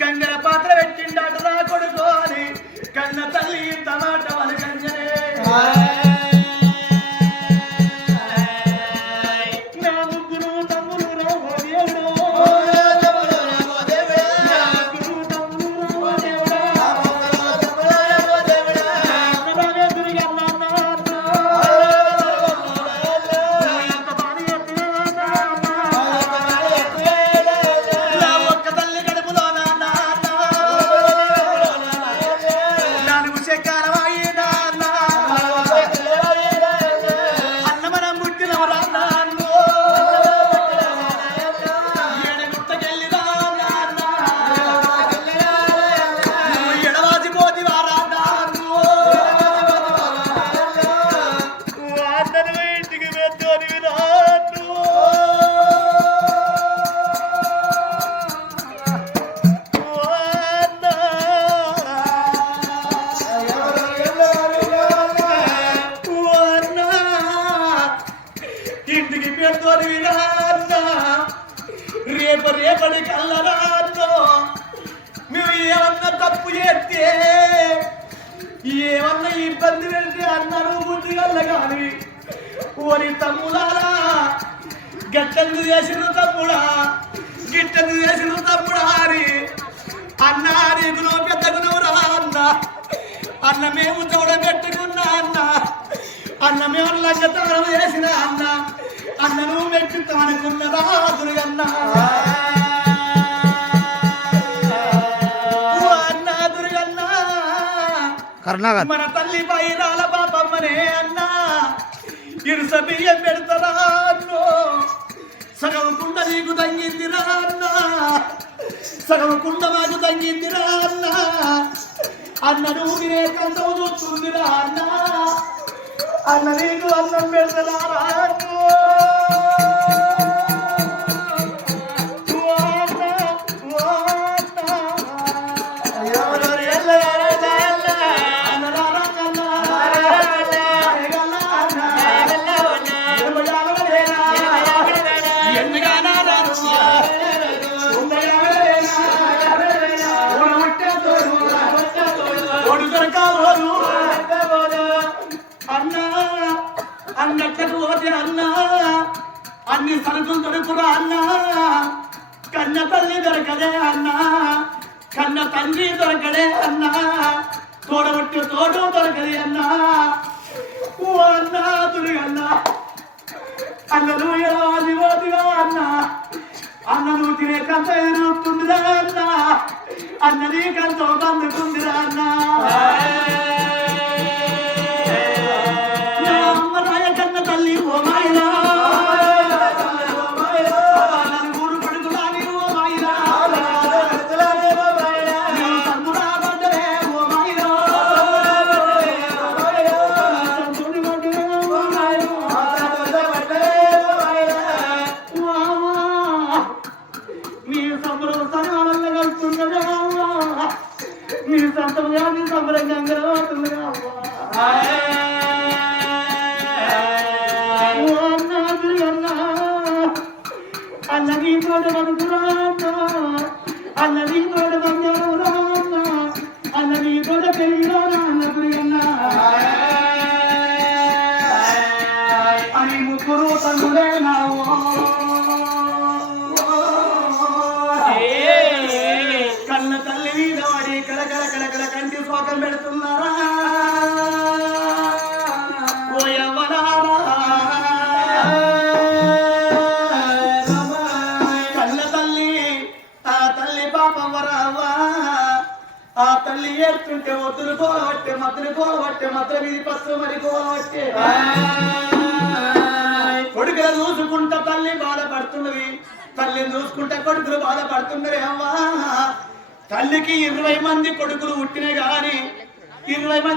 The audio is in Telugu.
గంగల పాత్ర పెట్టిండాట నా కొడుకు అని కన్న తల్లి టమాట వాళ్ళ గంజనే రేపటి కల్లరాతో మేము ఏమన్నా తప్పు చేస్తే ఏమన్నా ఇబ్బంది పెడితే అన్నారు బుద్ధి కల్ల కానీ ఓరి తమ్ముడారా గట్టెందు చేసిన తమ్ముడా గిట్టెందు చేసిన తమ్ముడా అని అన్నా నీకులో పెద్దకునవురా అన్న మేము చూడబెట్టుకున్నా అన్న మేము లంగతనం చేసిన అన్నను మెట్టుతానుకున్నదా దుర్గన్న అన్న దుర్గన్న మన తల్లి పైరాల పాపమ్మనే అన్న ఇరుస బియ్యం పెడతారా అన్నో సగం కుండ నీకు తగ్గిందిరా అన్న సగం కుండ మాకు తగ్గిందిరా అన్న నువ్వు తినే కందం చూస్తుందిరా అన్న నీకు అన్నం పెడతారా అన్నట్లకు పోతే అన్నా అన్ని సరుకులు దొరుకురా అన్నా కన్న తల్లి దొరకదే అన్నా కన్న తండ్రి దొరకడే అన్నా తోడబట్టి తోడు దొరకదే అన్నా ఓ అన్నా దుర్గన్నా అన్నలు ఎలాదిగా అన్నా అన్నలు తినే కంత ఎదురుతుందిరా అన్నా అన్నది కంతో అందుకుందిరా అన్నా తల్లి ఓ మాయిలా నలుగురు పడుకులాని ఓ మాయిలా తమ్ముడా పడ్డవే ఓ మాయిలా నీ సంబరంగా కలుస్తున్నదా నీ సంతగా నీ సంబరంగా అవుతుందిగా అన్నది తోట బతుకురా అన్నది తోట బంగారురా అన్నది తోట పెరిగిరా అన్నదున్నా అని ముగ్గురు తమ్ముడే నావు కన్న తల్లి మీద వాడి కడకడ కంటి శోకం పెడుతున్నారా ఆ తల్లి ఏడుతుంటే ఒత్తులు కోలబట్టే మద్దలు వీధి పసు మరి కోలబట్టే కొడుకులు చూసుకుంటా తల్లి బాధపడుతున్నది తల్లిని చూసుకుంటా కొడుకులు బాధపడుతున్నది అవ్వా తల్లికి 20 మంది కొడుకులు పుట్టిన గాని 20 మంది